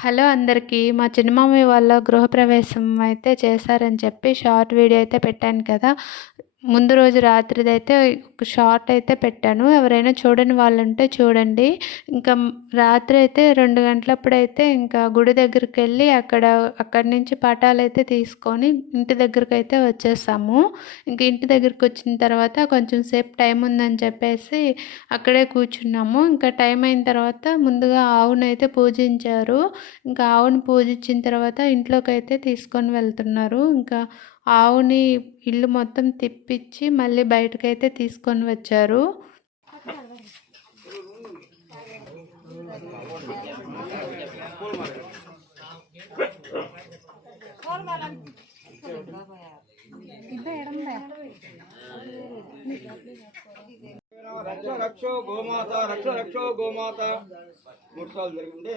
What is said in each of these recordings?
Hello అందరికీ మా చిన్నమామి వాళ్ళ గృహప్రవేశం అయితే చేశారని చెప్పి షార్ట్ వీడియో అయితే పెట్టాను కదా. ముందు రోజు రాత్రిదైతే ఒక షార్ట్ అయితే పెట్టాను. ఎవరైనా చూడని వాళ్ళు ఉంటే చూడండి. ఇంకా రాత్రి అయితే రెండు గంటలప్పుడైతే ఇంకా గుడి దగ్గరికి వెళ్ళి అక్కడ అక్కడి నుంచి పటాలు అయితే తీసుకొని ఇంటి దగ్గరికి అయితే వచ్చేసాము. ఇంకా ఇంటి దగ్గరికి వచ్చిన తర్వాత కొంచెం సేపు టైం ఉందని చెప్పేసి అక్కడే కూర్చున్నాము. ఇంకా టైం అయిన తర్వాత ముందుగా ఆవును అయితే పూజించారు. ఇంకా ఆవును పూజించిన తర్వాత ఇంట్లోకి అయితే తీసుకొని వెళ్తున్నారు. ఇంకా ఆవుని ఇల్లు మొత్తం తిప్పించి మళ్ళీ బయటకైతే తీసుకొని వచ్చారు. రక్ష రక్షో గోమాత రక్ష రక్ష గోమాత. మూడు సార్లు జరిగింది.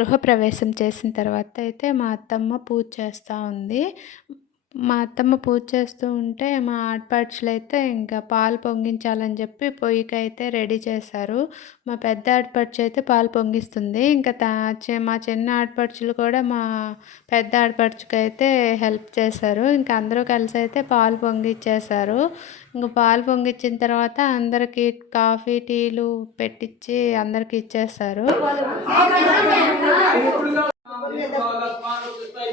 గృహప్రవేశం చేసిన తర్వాత అయితే మా అత్తమ్మ పూజ చేస్తూ ఉంది. మా అత్తమ్మ పూజ చేస్తూ ఉంటే మా ఆడపడుచులు అయితే ఇంకా పాలు పొంగించాలని చెప్పి పొయ్యికి అయితే రెడీ చేశారు. మా పెద్ద ఆడపడుచు అయితే పాలు పొంగిస్తుంది. ఇంకా తా మా చిన్న ఆడపడుచులు కూడా మా పెద్ద ఆడపడుచుకి అయితే హెల్ప్ చేశారు. ఇంకా అందరూ కలిసి అయితే పాలు పొంగిచ్చేశారు. ఇంకా పాలు పొంగిచ్చిన తర్వాత అందరికీ కాఫీ టీలు పెట్టించి అందరికి ఇచ్చేస్తారు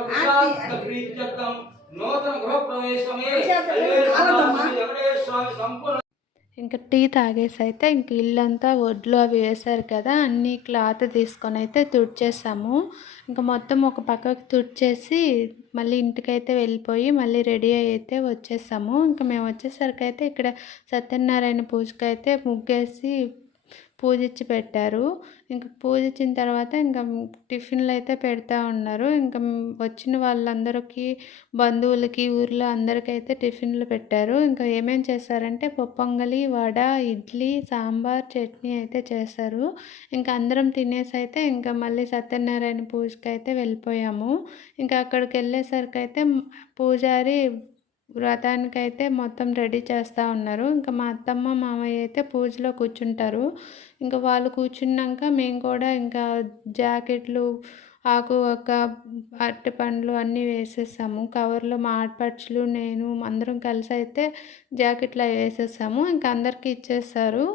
ఇంకేందా నూతన గృహ ప్రవేశమే సంపూర్ణ ఇంకా టీ తాగేసి అయితే ఇంక ఇల్లంతా ఒడ్లు అవి వేశారు కదా అన్ని క్లాత్ తీసుకొని అయితే తుడిచేసాము. ఇంకా మొత్తం ఒక పక్కకి తుడిచేసి మళ్ళీ ఇంటికైతే వెళ్ళిపోయి మళ్ళీ రెడీ అయ్యి అయితే వచ్చేసాము. ఇంకా మేము వచ్చేసరికి అయితే ఇక్కడ సత్యనారాయణ పూజకి అయితే ముగ్గేసి పూజించి పెట్టారు. ఇంకా పూజించిన తర్వాత ఇంకా టిఫిన్లు అయితే పెడతా ఉన్నారు. ఇంకా వచ్చిన వాళ్ళందరికీ బంధువులకి ఊర్లో అందరికైతే టిఫిన్లు పెట్టారు. ఇంకా ఏమేం చేశారంటే పొప్పొంగలి వడ ఇడ్లీ సాంబార్ చట్నీ అయితే చేశారు. ఇంకా అందరం తినేసి అయితే ఇంకా మళ్ళీ సత్యనారాయణ పూజకి అయితే వెళ్ళిపోయాము. ఇంకా అక్కడికి వెళ్ళేసరికి అయితే పూజారి వ్రతానికైతే మొత్తం రెడీ చేస్తూ ఉన్నారు. ఇంకా మా అత్తమ్మ మామయ్య అయితే పూజలో కూర్చుంటారు. ఇంకా వాళ్ళు కూర్చున్నాక మేము కూడా ఇంకా జాకెట్లు ఆకు ఒక అరటి పండ్లు అన్నీ వేసేసాము. కవర్లో మా ఆడపడుచులు నేను అందరం కలిసి అయితే జాకెట్లు అవి వేసేసాము. ఇంకా అందరికీ ఇచ్చేస్తారు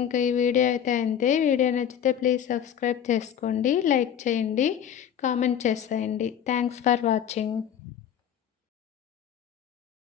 ఇంకా ఈ వీడియో అయితే అంతే. వీడియో నచ్చితే ప్లీజ్ సబ్స్క్రైబ్ చేసుకోండి లైక్ చేయండి కామెంట్ చేసేయండి. Thanks for watching.